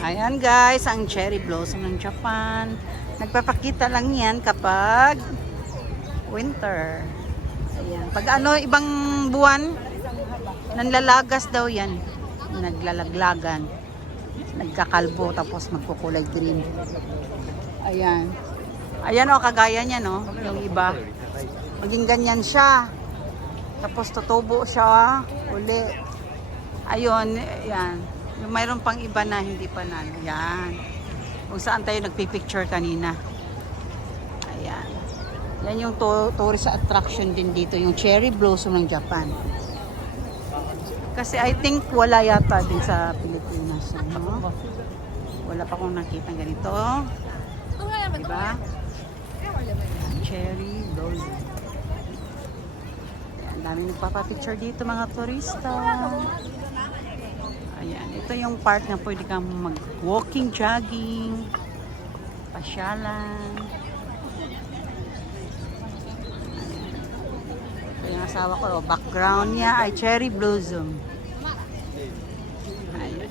Ayan guys, ang cherry blossom ng Japan. Nagpapakita lang yan kapag winter. Ayan. Pag ano, ibang buwan, nanlalagas daw yan. Naglalaglagan. Nagkakalbo, tapos magkukulay green. Ayan. Ayan o, kagaya niya no, yung iba. Maging ganyan siya. Tapos tutubo siya uli. Ayun, yan. Yung mayroon pang iba na hindi pa na. Yan. Kung saan tayo nagpipicture kanina. Ayan. Yan yung tourist attraction din dito. Yung cherry blossom ng Japan. Kasi I think wala yata din sa Pilipinas. No? Wala pa akong nakita ganito. Diba? Cherry blossom. Ang dami nagpapapicture dito mga turista. Ayan, ito yung part na pwede kang mag-walking, jogging, pasyalan. Ito yung asawa ko, background niya ay cherry blossom. Ayan.